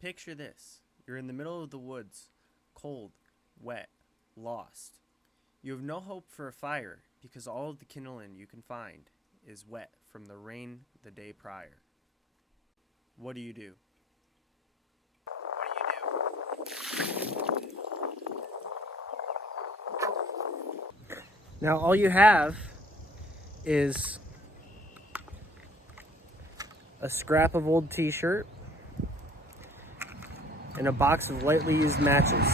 Picture this. You're in the middle of the woods, cold, wet, lost. You have no hope for a fire because all of the kindling you can find is wet from the rain the day prior. What do you do? Now all you have is a scrap of old t-shirt and a box of lightly used matches.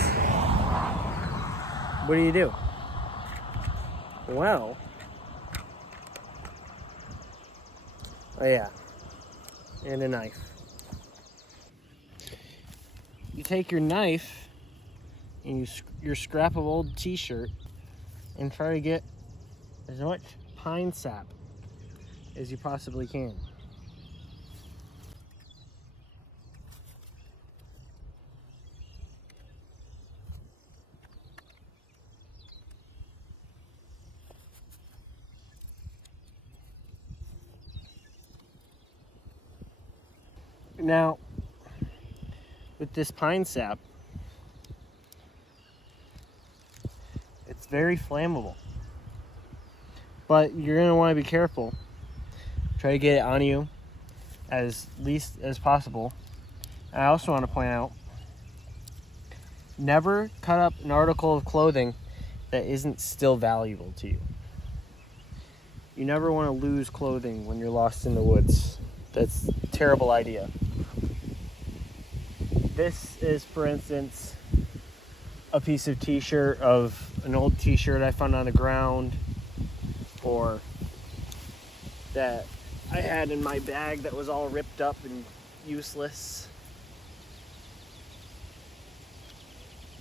What do? Well, oh yeah, and a knife. You take your knife and your scrap of old t-shirt and try to get as much pine sap as you possibly can. Now, with this pine sap, it's very flammable, but you're going to want to be careful. Try to get it on you as least as possible. And I also want to point out, never cut up an article of clothing that isn't still valuable to you. You never want to lose clothing when you're lost in the woods. That's a terrible idea. This is, for instance, a piece of t-shirt of an old t-shirt I found on the ground, or that I had in my bag that was all ripped up and useless.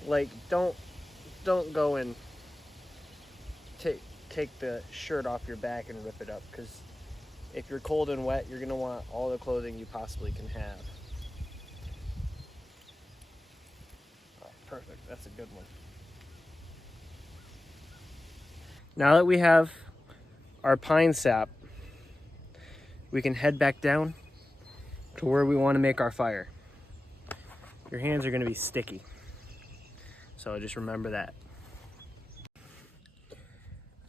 Like, don't go and take the shirt off your back and rip it up, because if you're cold and wet, you're gonna want all the clothing you possibly can have. Oh, perfect, that's a good one. Now that we have our pine sap, we can head back down to where we want to make our fire. Your hands are going to be sticky, so just remember that.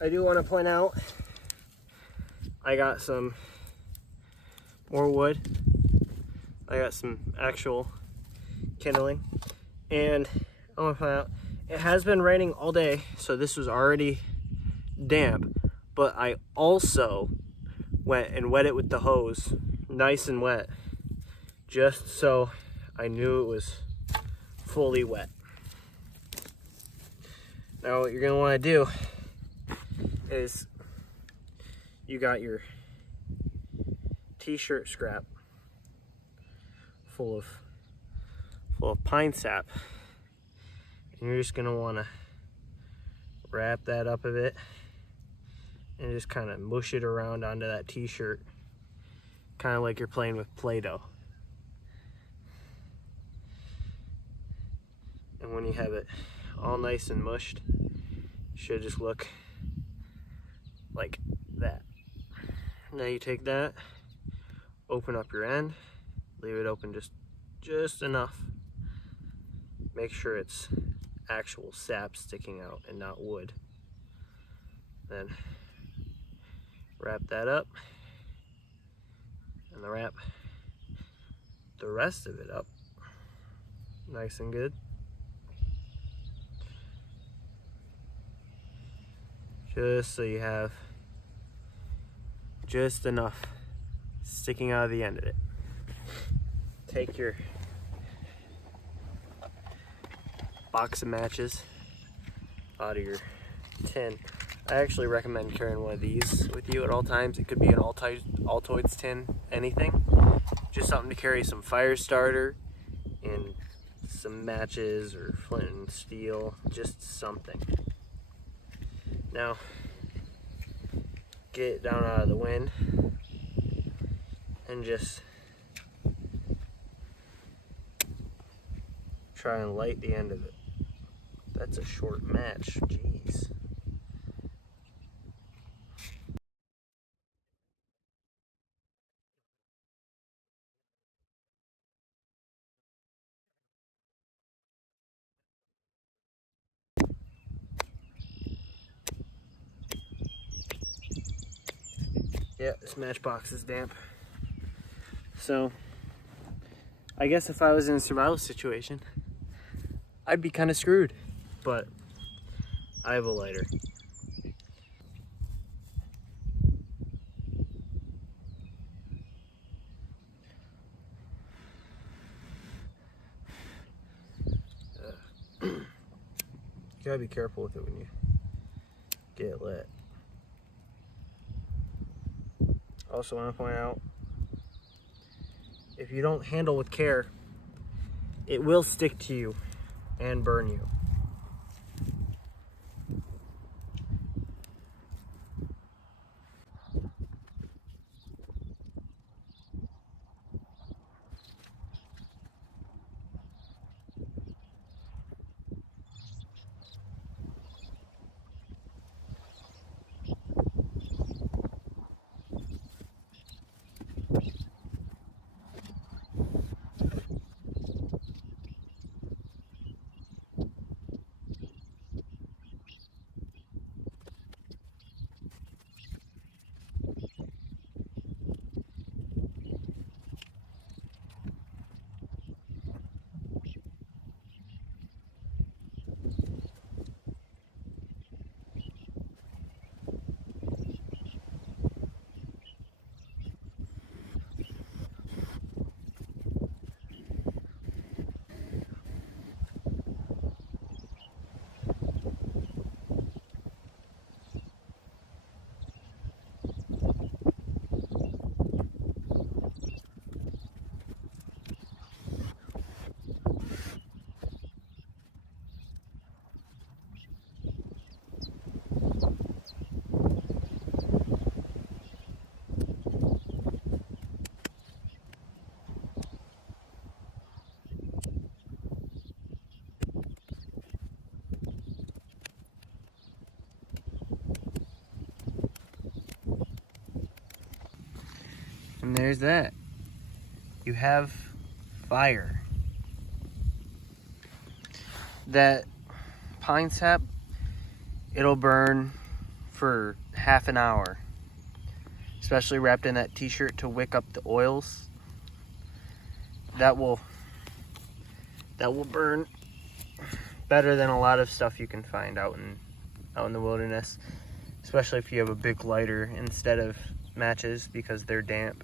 I do want to point out, I got some more wood. I got some actual kindling, and I want to point out, it has been raining all day, so this was already damp, but I also went and wet it with the hose, nice and wet, just so I knew it was fully wet. Now what you're gonna want to do is, you got your t-shirt scrap full of pine sap, and you're just gonna want to wrap that up a bit and just kind of mush it around onto that t-shirt, kind of like you're playing with Play-Doh. And when you have it all nice and mushed, it should just look like that. Now you take that, open up your end, leave it open just enough. Make sure it's actual sap sticking out and not wood. Then wrap that up, and wrap the rest of it up nice and good. Just so you have just enough sticking out of the end of it. Take your box of matches out of your tin. I actually recommend carrying one of these with you at all times. It could be an Altoids tin, anything. Just something to carry some fire starter and some matches or flint and steel, just something. Now, get it down out of the wind and just try and light the end of it. That's a short match, jeez. Yeah, this matchbox is damp. So, I guess if I was in a survival situation, I'd be kind of screwed. But I have a lighter. You gotta be careful with it when you get it lit. Also want to point out, if you don't handle with care, it will stick to you and burn you. And there's that. You have fire. That pine sap, it'll burn for half an hour, especially wrapped in that t-shirt to wick up the oils. That will burn better than a lot of stuff you can find out in the wilderness, especially if you have a big lighter instead of matches because they're damp.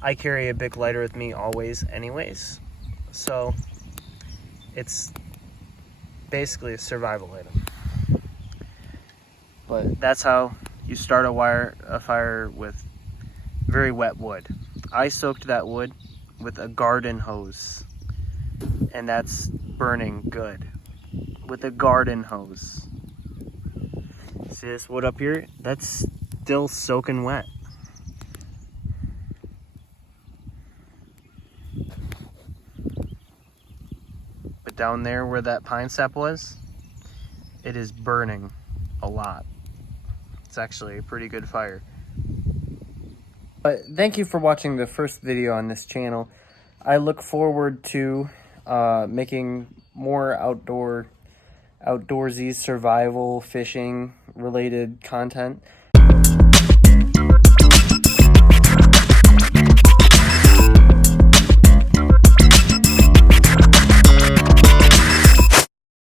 I carry a big lighter with me always anyways, so it's basically a survival item. But that's how you start a fire with very wet wood. I soaked that wood with a garden hose, and that's burning good with a garden hose. See this wood up here? That's still soaking wet. But down there where that pine sap was, it is burning a lot. It's actually a pretty good fire. But thank you for watching the first video on this channel. I look forward to making more outdoorsy survival fishing related content.